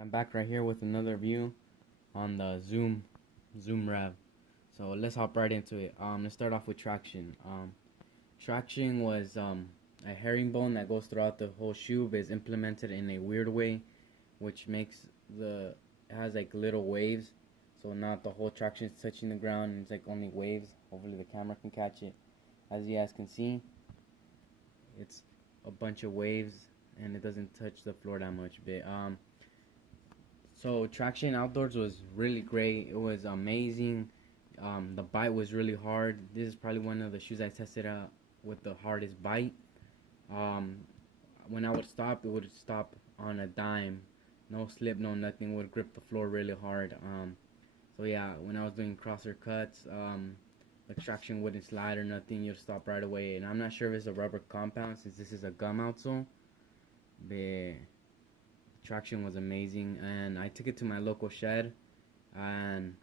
I'm back right here with another review on the Zoom Rev. So let's hop right into it. Let's start off with traction. Traction was a herringbone that goes throughout the whole shoe, but is implemented in a weird way, which makes it has like little waves. So not the whole traction is touching the ground. It's like only waves. Hopefully the camera can catch it. As you guys can see, it's a bunch of waves, and it doesn't touch the floor that much. So traction outdoors was really great. It was amazing. The bite was really hard. This is probably one of the shoes I tested out with the hardest bite. Um, when I would stop, it would stop on a dime. No slip, no nothing. It would grip the floor really hard. So yeah, when I was doing crosser cuts, the traction wouldn't slide or nothing. You'd stop right away. And I'm not sure if it's a rubber compound since this is a gum outsole. But traction was amazing, and I took it to my local shed, and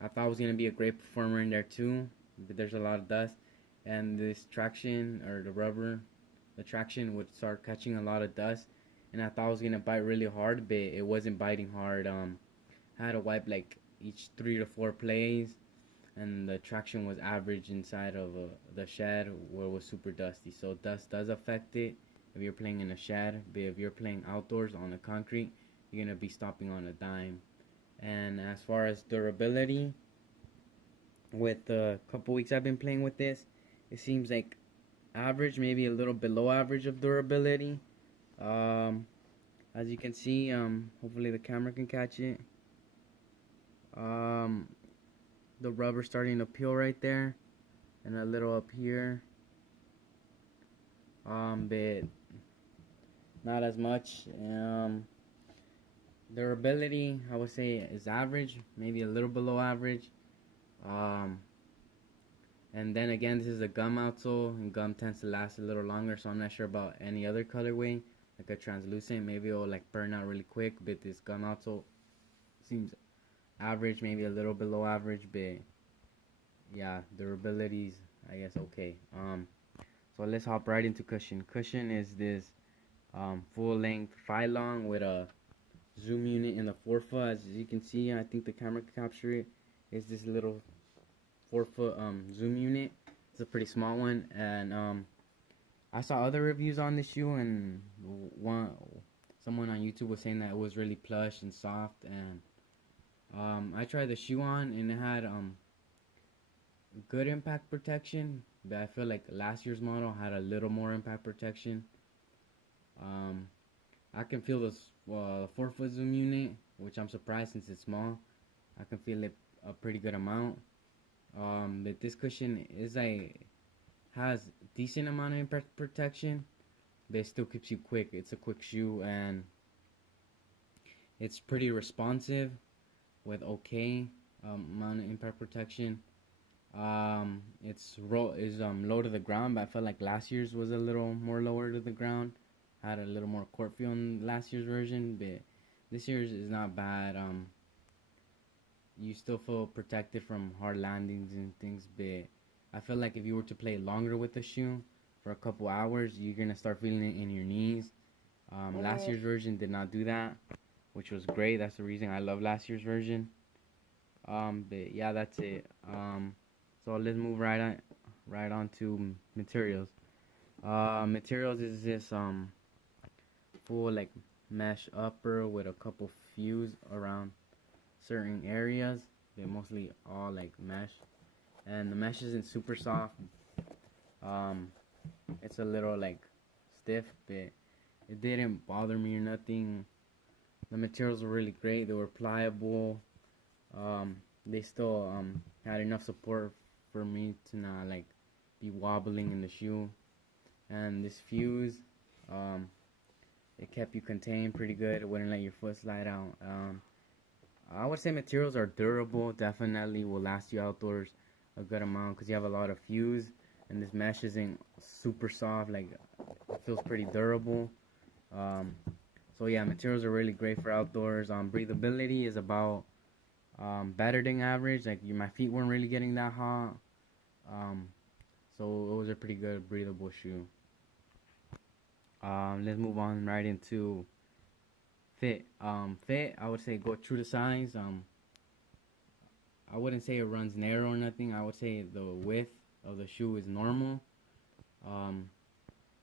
I thought I was gonna be a great performer in there too, but there's a lot of dust, and this traction or the traction would start catching a lot of dust, and I thought I was gonna bite really hard, but it wasn't biting hard. I had to wipe like each 3 to 4 plays, and the traction was average inside of the shed where it was super dusty. So dust does affect it if you're playing in a shed, but if you're playing outdoors on the concrete, you're gonna be stopping on a dime. And as far as durability, with the couple weeks I've been playing with this, it seems like average, maybe a little below average of durability. Um, as you can see, hopefully the camera can catch it. Um, the rubber starting to peel right there, and a little up here. But not as much. Durability, I would say, is average, maybe a little below average. Um, and then again, this is a gum outsole, and gum tends to last a little longer, so I'm not sure about any other colorway, like a translucent. Maybe it'll like burn out really quick, but this gum outsole seems average, maybe a little below average, but yeah, durability's, I guess, okay. So let's hop right into cushion. Cushion is this full length Phylon with a zoom unit in the forefoot. As you can see, I think the camera can capture it. It's this little forefoot zoom unit. It's a pretty small one, and I saw other reviews on this shoe, and one someone on YouTube was saying that it was really plush and soft, and I tried the shoe on, and it had good impact protection, but I feel like last year's model had a little more impact protection. Um, I can feel this 4 foot zoom unit, which I'm surprised since it's small. I can feel it a pretty good amount. But this cushion is has decent amount of impact protection, but it still keeps you quick. It's a quick shoe, and it's pretty responsive with okay amount of impact protection. It's low to the ground, but I felt like last year's was a little more lower to the ground. Had a little more court feel in last year's version, but this year's is not bad. You still feel protected from hard landings and things, but I feel like if you were to play longer with the shoe for a couple hours, you're gonna start feeling it in your knees. Last year's version did not do that, which was great. That's the reason I love last year's version. But yeah, that's it. So let's move right on to materials. Materials is this full like mesh upper with a couple fuse around certain areas. They're mostly all like mesh, and the mesh isn't super soft. Um, it's a little like stiff, but it didn't bother me or nothing. The materials were really great. They were pliable. They still had enough support for me to not like be wobbling in the shoe. And this fuse, um, it kept you contained pretty good. It wouldn't let your foot slide out. I would say materials are durable. Definitely will last you outdoors a good amount because you have a lot of fuse, and this mesh isn't super soft. Like it feels pretty durable. Um, so yeah, materials are really great for outdoors. Breathability is about better than average. Like my feet weren't really getting that hot. Um, so it was a pretty good breathable shoe. Let's move on right into Fit, I would say go true to size. I wouldn't say it runs narrow or nothing. I would say the width of the shoe is normal. Um,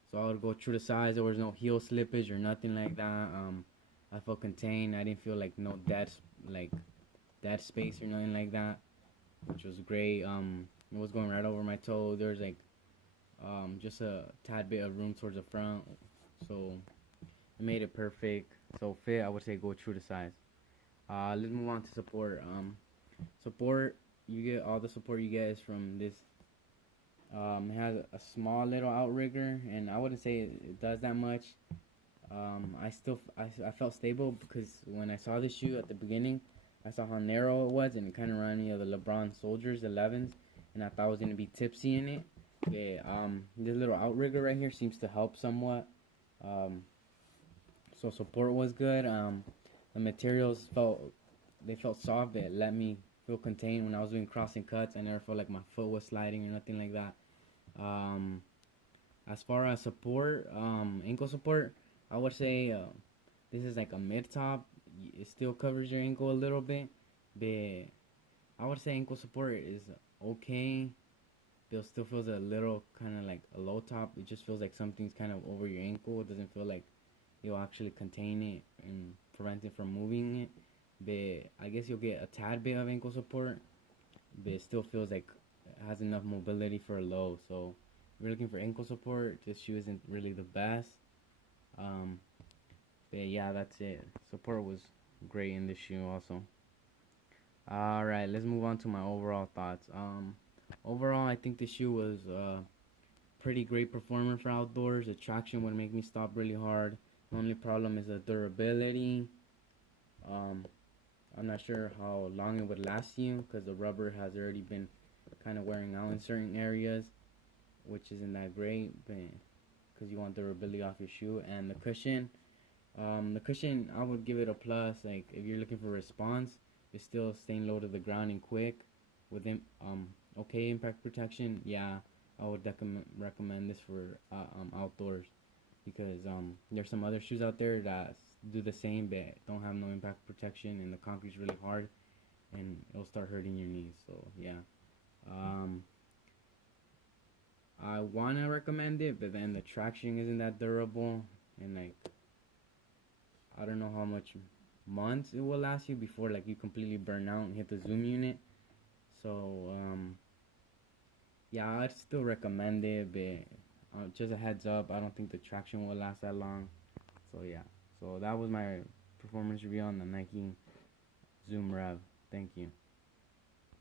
so I would go true to size. There was no heel slippage or nothing like that. I felt contained. I didn't feel like no like dead space or nothing like that, which was great. It was going right over my toe. There's like just a tad bit of room towards the front, so it made it perfect. So fit, I would say go true to size. Let's move on to support. Support, you get all the support you get is from this. It has a small little outrigger, and I wouldn't say it does that much. I felt stable because when I saw this shoe at the beginning, I saw how narrow it was, and it kind of reminded me of the LeBron Soldiers 11s, and I thought I was gonna be tipsy in it. Yeah, this little outrigger right here seems to help somewhat. Um, so support was good. The materials felt soft. It let me feel contained when I was doing crossing cuts. I never felt like my foot was sliding or nothing like that. Um, as far as support, ankle support, I would say this is like a mid top. It still covers your ankle a little bit, but I would say ankle support is okay. It still feels a little kind of like a low top. It just feels like something's kind of over your ankle. It doesn't feel like it'll actually contain it and prevent it from moving it. But I guess you'll get a tad bit of ankle support, but it still feels like it has enough mobility for a low. So if you're looking for ankle support, this shoe isn't really the best. Um, but yeah, that's it. Support was great in this shoe also. All right, let's move on to my overall thoughts. Overall, I think the shoe was pretty great performer for outdoors. The traction would make me stop really hard. The only problem is the durability. Um, I'm not sure how long it would last you because the rubber has already been kind of wearing out in certain areas, which isn't that great, but because you want durability off your shoe. And the cushion, I would give it a plus. Like if you're looking for response, it's still staying low to the ground and quick. With okay impact protection, yeah, I would recommend this for outdoors because there's some other shoes out there that do the same but don't have no impact protection and the concrete's really hard and it'll start hurting your knees. So yeah, um, I wanna recommend it, but then the traction isn't that durable and like I don't know how much months it will last you before like you completely burn out and hit the zoom unit. So yeah, I'd still recommend it, but just a heads up, I don't think the traction will last that long. So yeah, so that was my performance review on the Nike Zoom Rev. Thank you.